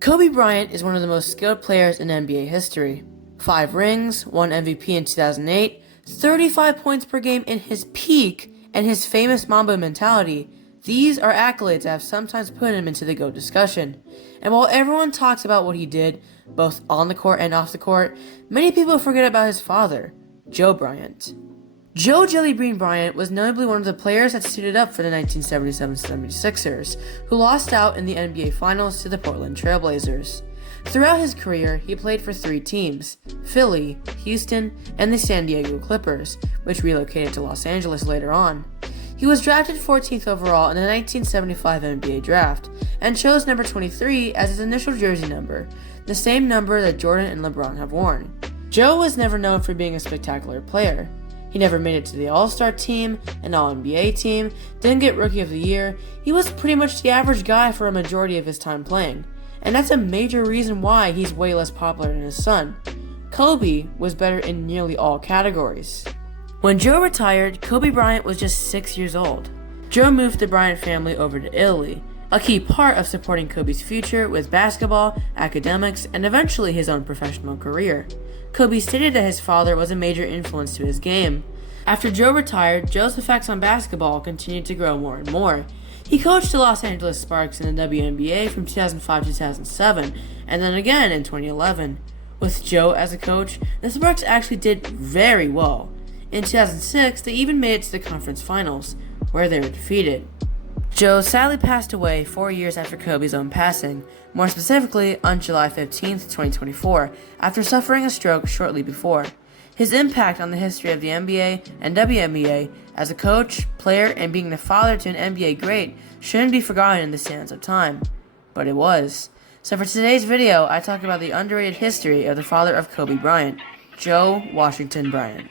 Kobe Bryant is one of the most skilled players in NBA history. 5 rings, 1 MVP in 2008, 35 points per game in his peak, and his famous Mamba mentality. These are accolades that have sometimes put him into the GOAT discussion. And while everyone talks about what he did, both on the court and off the court, many people forget about his father, Joe Bryant. Joe Jelly Bean Bryant was notably one of the players that suited up for the 1977-76ers, who lost out in the NBA Finals to the Portland Trail Blazers. Throughout his career, he played for 3 teams: Philly, Houston, and the San Diego Clippers, which relocated to Los Angeles later on. He was drafted 14th overall in the 1975 NBA Draft, and chose number 23 as his initial jersey number, the same number that Jordan and LeBron have worn. Joe was never known for being a spectacular player. He never made it to the All-Star team, an All-NBA team, didn't get Rookie of the Year. He was pretty much the average guy for a majority of his time playing. And that's a major reason why he's way less popular than his son. Kobe was better in nearly all categories. When Joe retired, Kobe Bryant was just 6 years old. Joe moved the Bryant family over to Italy, a key part of supporting Kobe's future with basketball, academics, and eventually his own professional career. Kobe stated that his father was a major influence to his game. After Joe retired, Joe's effects on basketball continued to grow more and more. He coached the Los Angeles Sparks in the WNBA from 2005 to 2007, and then again in 2011. With Joe as a coach, the Sparks actually did very well. In 2006, they even made it to the conference finals, where they were defeated. Joe sadly passed away 4 years after Kobe's own passing, more specifically on July 15, 2024, after suffering a stroke shortly before. His impact on the history of the NBA and WNBA as a coach, player, and being the father to an NBA great shouldn't be forgotten in the sands of time. But it was. So for today's video, I talk about the underrated history of the father of Kobe Bryant, Joe Washington Bryant.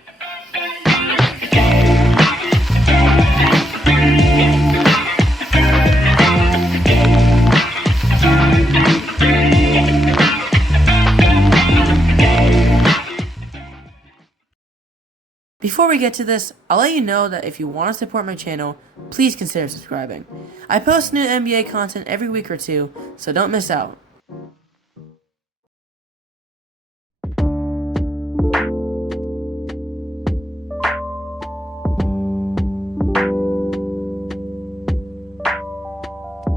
Before we get to this, I'll let you know that if you want to support my channel, please consider subscribing. I post new NBA content every week or two, so don't miss out.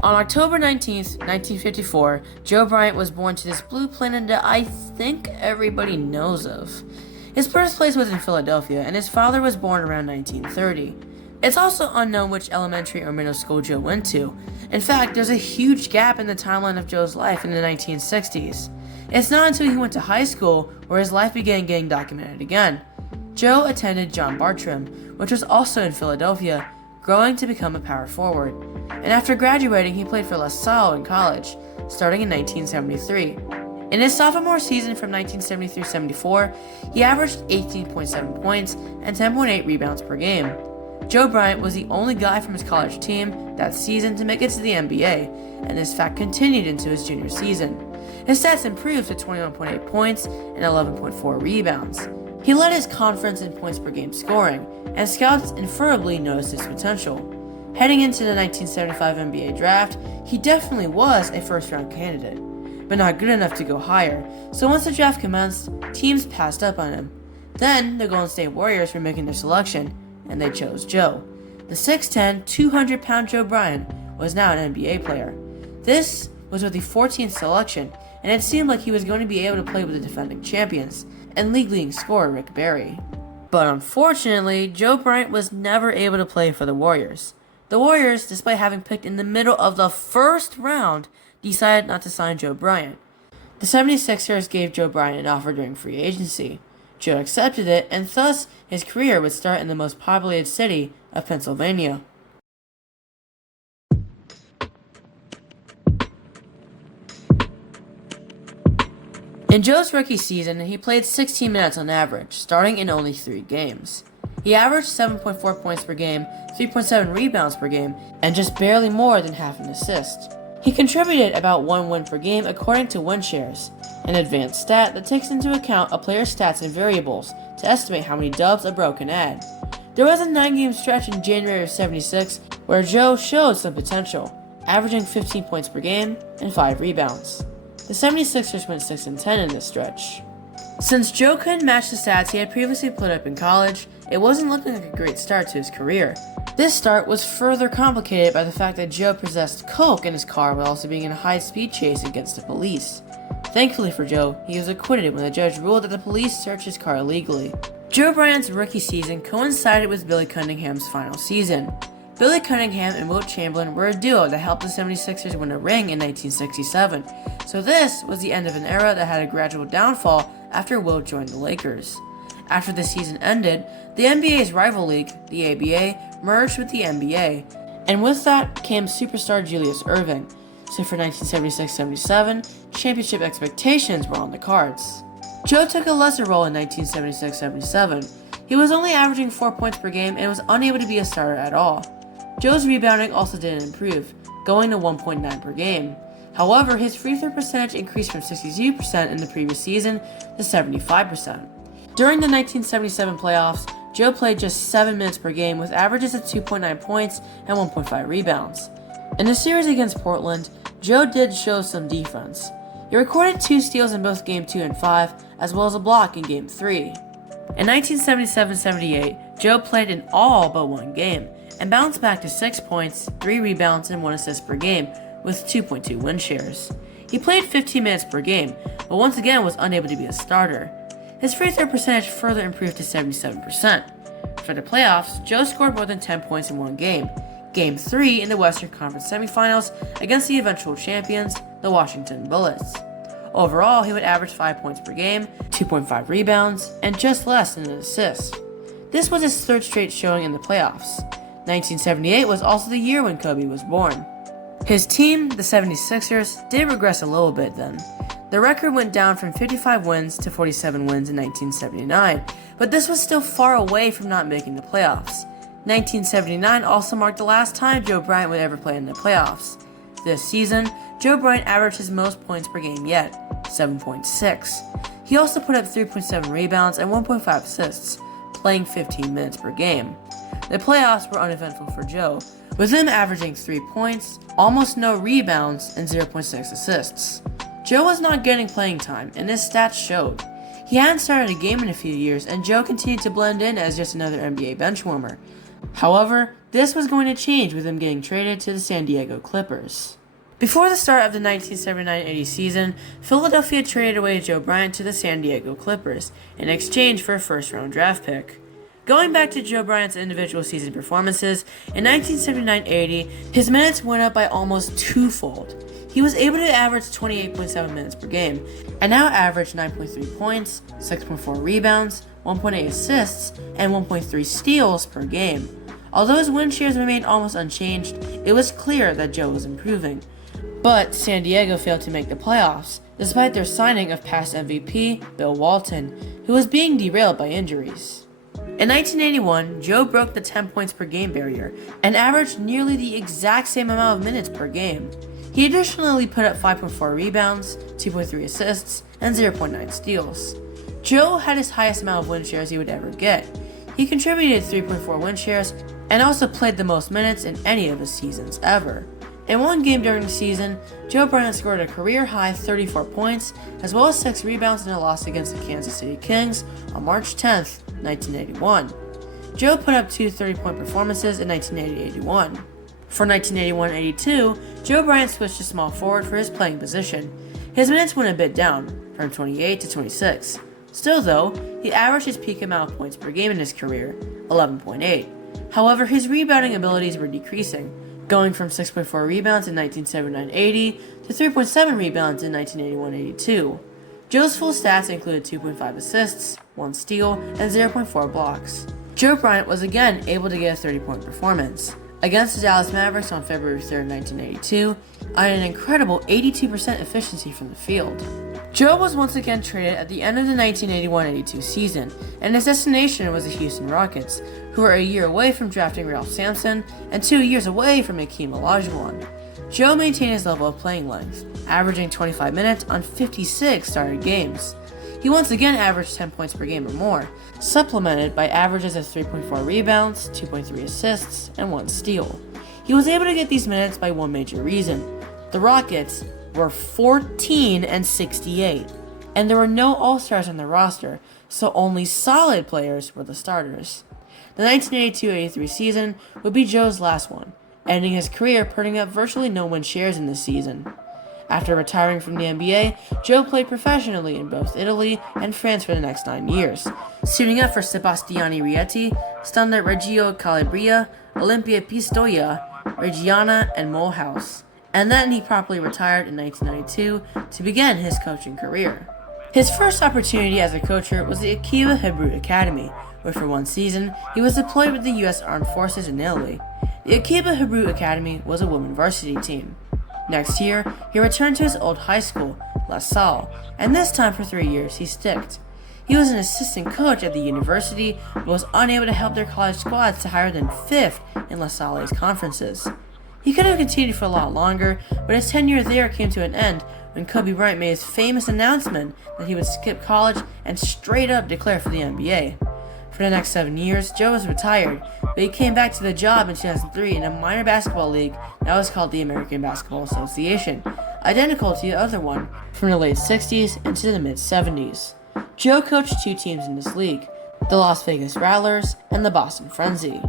On October 19th, 1954, Joe Bryant was born to this blue planet that I think everybody knows of. His birthplace was in Philadelphia, and his father was born around 1930. It's also unknown which elementary or middle school Joe went to. In fact, there's a huge gap in the timeline of Joe's life in the 1960s. It's not until he went to high school where his life began getting documented again. Joe attended John Bartram, which was also in Philadelphia, growing to become a power forward. And after graduating, he played for La Salle in college, starting in 1973. In his sophomore season from 1973-74, he averaged 18.7 points and 10.8 rebounds per game. Joe Bryant was the only guy from his college team that season to make it to the NBA, and this fact continued into his junior season. His stats improved to 21.8 points and 11.4 rebounds. He led his conference in points per game scoring, and scouts inferably noticed his potential. Heading into the 1975 NBA Draft, he definitely was a first-round candidate, but not good enough to go higher, so once the draft commenced, teams passed up on him. Then, the Golden State Warriors were making their selection, and they chose Joe. The 6'10", 200-pound Joe Bryant was now an NBA player. This was with the 14th selection, and it seemed like he was going to be able to play with the defending champions and league-leading scorer Rick Barry. But unfortunately, Joe Bryant was never able to play for the Warriors. The Warriors, despite having picked in the middle of the first round, decided not to sign Joe Bryant. The 76ers gave Joe Bryant an offer during free agency. Joe accepted it, and thus his career would start in the most populated city of Pennsylvania. In Joe's rookie season, he played 16 minutes on average, starting in only 3 games. He averaged 7.4 points per game, 3.7 rebounds per game, and just barely more than half an assist. He contributed about 1 win per game according to win shares, an advanced stat that takes into account a player's stats and variables to estimate how many dubs a bro can add. There was a 9-game stretch in January of '76 where Joe showed some potential, averaging 15 points per game and 5 rebounds. The 76ers went 6-10 in this stretch. Since Joe couldn't match the stats he had previously put up in college, it wasn't looking like a great start to his career. This start was further complicated by the fact that Joe possessed coke in his car while also being in a high-speed chase against the police. Thankfully for Joe, he was acquitted when the judge ruled that the police searched his car illegally. Joe Bryant's rookie season coincided with Billy Cunningham's final season. Billy Cunningham and Wilt Chamberlain were a duo that helped the 76ers win a ring in 1967, so this was the end of an era that had a gradual downfall after Wilt joined the Lakers. After the season ended, the NBA's rival league, the ABA, merged with the NBA, and with that came superstar Julius Erving, so for 1976-77, championship expectations were on the cards. Joe took a lesser role in 1976-77. He was only averaging 4 points per game and was unable to be a starter at all. Joe's rebounding also didn't improve, going to 1.9 per game. However, his free throw percentage increased from 62% in the previous season to 75%. During the 1977 playoffs, Joe played just 7 minutes per game with averages of 2.9 points and 1.5 rebounds. In the series against Portland, Joe did show some defense. He recorded 2 steals in both Game 2 and 5, as well as a block in Game 3. In 1977-78, Joe played in all but one game, and bounced back to 6 points, 3 rebounds, and 1 assist per game, with 2.2 win shares. He played 15 minutes per game, but once again was unable to be a starter. His free throw percentage further improved to 77%. For the playoffs, Joe scored more than 10 points in one game, Game 3 in the Western Conference semifinals against the eventual champions, the Washington Bullets. Overall, he would average 5 points per game, 2.5 rebounds, and just less than an assist. This was his third straight showing in the playoffs. 1978 was also the year when Kobe was born. His team, the 76ers, did regress a little bit then. The record went down from 55 wins to 47 wins in 1979, but this was still far away from not making the playoffs. 1979 also marked the last time Joe Bryant would ever play in the playoffs. This season, Joe Bryant averaged his most points per game yet, 7.6. He also put up 3.7 rebounds and 1.5 assists, playing 15 minutes per game. The playoffs were uneventful for Joe, with him averaging 3 points, almost no rebounds, and 0.6 assists. Joe was not getting playing time, and his stats showed. He hadn't started a game in a few years, and Joe continued to blend in as just another NBA benchwarmer. However, this was going to change with him getting traded to the San Diego Clippers. Before the start of the 1979-80 season, Philadelphia traded away Joe Bryant to the San Diego Clippers in exchange for a first-round draft pick. Going back to Joe Bryant's individual season performances, in 1979-80, his minutes went up by almost twofold. He was able to average 28.7 minutes per game, and now averaged 9.3 points, 6.4 rebounds, 1.8 assists, and 1.3 steals per game. Although his win shares remained almost unchanged, it was clear that Joe was improving. But San Diego failed to make the playoffs, despite their signing of past MVP Bill Walton, who was being derailed by injuries. In 1981, Joe broke the 10 points per game barrier and averaged nearly the exact same amount of minutes per game. He additionally put up 5.4 rebounds, 2.3 assists, and 0.9 steals. Joe had his highest amount of win shares he would ever get. He contributed 3.4 win shares and also played the most minutes in any of his seasons ever. In one game during the season, Joe Bryant scored a career-high 34 points, as well as 6 rebounds in a loss against the Kansas City Kings on March 10, 1981. Joe put up 2 30-point performances in 1980-81. For 1981-82, Joe Bryant switched to small forward for his playing position. His minutes went a bit down, from 28 to 26. Still though, he averaged his peak amount of points per game in his career, 11.8. However, his rebounding abilities were decreasing, going from 6.4 rebounds in 1979-80 to 3.7 rebounds in 1981-82. Joe's full stats included 2.5 assists, 1 steal, and 0.4 blocks. Joe Bryant was again able to get a 30-point performance against the Dallas Mavericks on February 3, 1982, on an incredible 82% efficiency from the field. Joe was once again traded at the end of the 1981-82 season, and his destination was the Houston Rockets, who were a year away from drafting Ralph Sampson and 2 years away from Hakeem Olajuwon. Joe maintained his level of playing length, averaging 25 minutes on 56 started games. He once again averaged 10 points per game or more, supplemented by averages of 3.4 rebounds, 2.3 assists, and 1 steal. He was able to get these minutes by one major reason. The Rockets, were 14 and 68, and there were no All-Stars on the roster, so only solid players were the starters. The 1982-83 season would be Joe's last one, ending his career putting up virtually no win shares in this season. After retiring from the NBA, Joe played professionally in both Italy and France for the next 9 years, suiting up for Sebastiani Rieti, Standard Reggio Calabria, Olimpia Pistoia, Reggiana, and Mulhouse. And then he properly retired in 1992 to begin his coaching career. His first opportunity as a coacher was the Akiba Hebrew Academy, where for one season he was deployed with the U.S. Armed Forces in Italy. The Akiba Hebrew Academy was a women varsity team. Next year, he returned to his old high school, La Salle, and this time for 3 years he sticked. He was an assistant coach at the university, but was unable to help their college squads to higher than 5th in La Salle's conferences. He could have continued for a lot longer, but his tenure there came to an end when Kobe Bryant made his famous announcement that he would skip college and straight up declare for the NBA. For the next 7 years, Joe was retired, but he came back to the job in 2003 in a minor basketball league that was called the American Basketball Association, identical to the other one from the late 60s into the mid-70s. Joe coached 2 teams in this league, the Las Vegas Rattlers and the Boston Frenzy.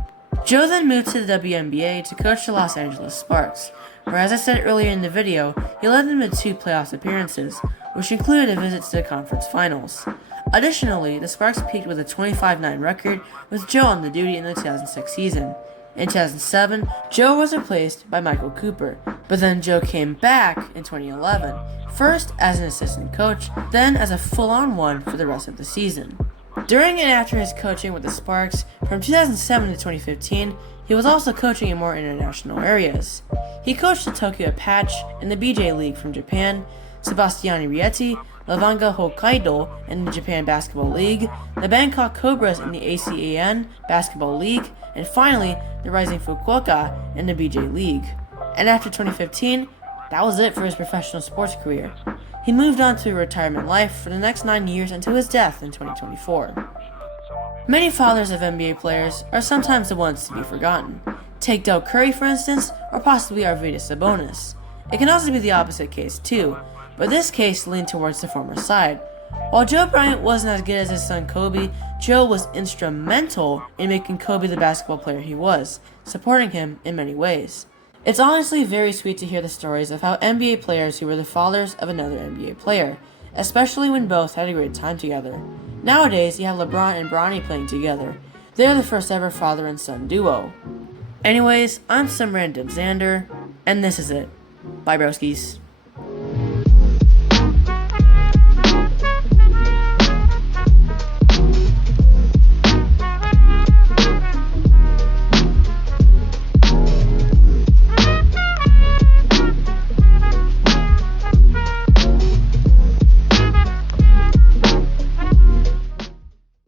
Joe then moved to the WNBA to coach the Los Angeles Sparks, where, as I said earlier in the video, he led them to 2 playoff appearances, which included a visit to the conference finals. Additionally, the Sparks peaked with a 25-9 record with Joe on the duty in the 2006 season. In 2007, Joe was replaced by Michael Cooper, but then Joe came back in 2011, first as an assistant coach, then as a full-on one for the rest of the season. During and after his coaching with the Sparks, from 2007 to 2015, he was also coaching in more international areas. He coached the Tokyo Apache in the BJ League from Japan, Sebastiani Rieti, Lavanga Hokkaido in the Japan Basketball League, the Bangkok Cobras in the ASEAN Basketball League, and finally, the Rising Fukuoka in the BJ League. And after 2015, that was it for his professional sports career. He moved on to a retirement life for the next 9 years until his death in 2024. Many fathers of NBA players are sometimes the ones to be forgotten. Take Dell Curry, for instance, or possibly Arvydas Sabonis. It can also be the opposite case too, but this case leaned towards the former side. While Joe Bryant wasn't as good as his son Kobe, Joe was instrumental in making Kobe the basketball player he was, supporting him in many ways. It's honestly very sweet to hear the stories of how NBA players who were the fathers of another NBA player, especially when both had a great time together. Nowadays, you have LeBron and Bronny playing together. They're the first ever father and son duo. Anyways, I'm some random Xander, and this is it. Bye, broskies.